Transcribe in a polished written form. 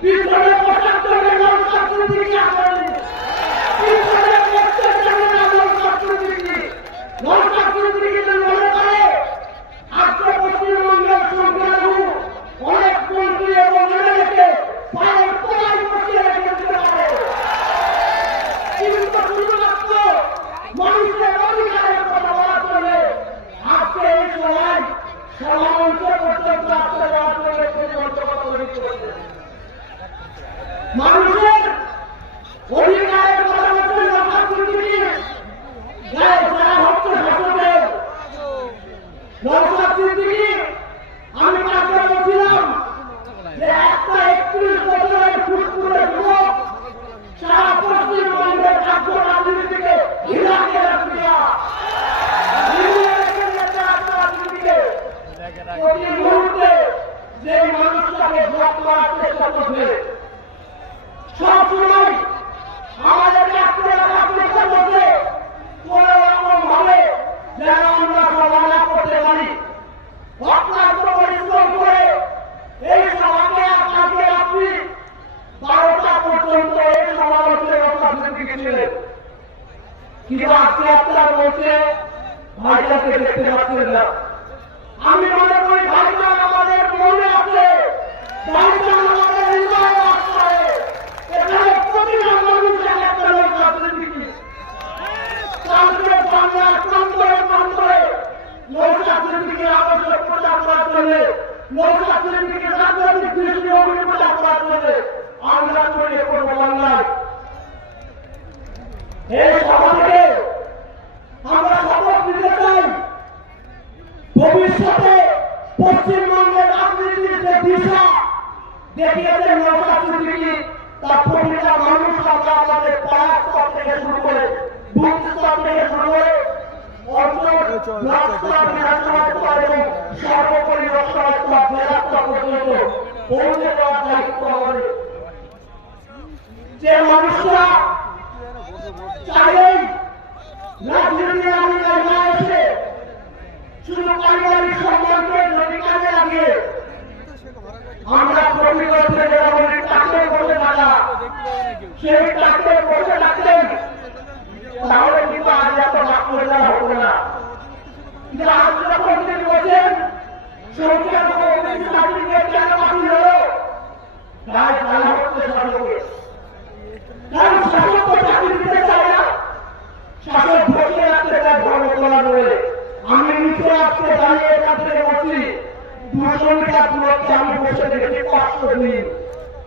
পিছনে পোশাক করে মানুষ চাকরি আসেনি, পিছনে দেখতে জানে না মানুষ চাকরি মানুষ চাকরি মনে করে আজকে পশ্চিমবঙ্গের সংখ্যালঘু অনেক মন্ত্রী এবং এমএলএকে পায়ের তলায় বসিয়ে রেখে দিতে পারে, কিন্তু শুধুমাত্র মানুষের অধিকারের কথা বলার জন্য আজকে এই সময় সমাবেশ পর্যন্ত আসতে যাওয়ার জন্য মানুষের অধিকারের কথা বলতে গায়ে যারা হচ্ছে শাসকের নওশাদ সিদ্দিকী, আমি কাছে বলছিলাম যে একটা 31 বছরের ফুটফুটে যুবক সারা পশ্চিমবঙ্গের রাজ্য রাজনীতিকে হিলাকে রাখিয়া প্রতি মুহূর্তে যে মানুষটাকে ব্লক করার চেষ্টা করছে, সবসময় আমাদের রাখতে রাখার চেষ্টা করছে কোন রকম ভাবে যেন আমরা সমাধান করতে পারি। অক্লান্ত পরিশ্রম করে এই সভাকে আজকে রাত্রি 12টা পর্যন্ত এই সমাবেশের ব্যবস্থা ছিলেন, কিন্তু আজকে আপনারা বলছে ভাইটাকে দেখতে পাচ্ছেন না। আমি মনে করি ভাইটা আমাদের মনে আছে, ভাইটা আমাদের হৃদয়ে বাস করে। এখানে প্রতিটা মানুষের একটা লোক রাজনীতি কালকে বাংলার প্রান্তরে প্রান্তরে নওশাদ সিদ্দিকীর আদর্শ প্রচার করার জন্য, নওশাদ সিদ্দিকীর রাজনৈতিক দৃষ্টিভঙ্গি প্রচার করার জন্য আমরা ছড়িয়ে পড়বো বাংলায়। এই সভা থেকে আমরা শপথ নিতে চাই ভবিষ্যতে পশ্চিমবঙ্গের রাজনীতির যে দিশা দেখিয়েছে নওশাদ সিদ্দিকী, তার প্রতিটা মানুষ আমরা আমাদের পাড়া স্তর থেকে শুরু করে বুথ স্তর থেকে শুরু করে অঞ্চল ব্লক স্তর বিধানসভা স্তর এবং সর্বোপরি লোকসভা স্তর জেলা স্তর পর্যন্ত পৌঁছে দেওয়ার দায়িত্ব আমাদের। যে মানুষরা চাইলেই রাজনীতি আঙিনায় না এসে শুধু পারিবারিক সম্মানকে যদি কাজে লাগিয়ে আমরা প্রতিবন্ধে যেমন টাকে বসে থাকা সেই টাকে বসে থাকতেন, তাহলে কিন্তু আজ এত ভাগ করে দেওয়া হতো না। কিন্তু আজ যখন তিনি বলছেন সংখ্যালঘু কেন বাতিল হলো, তাই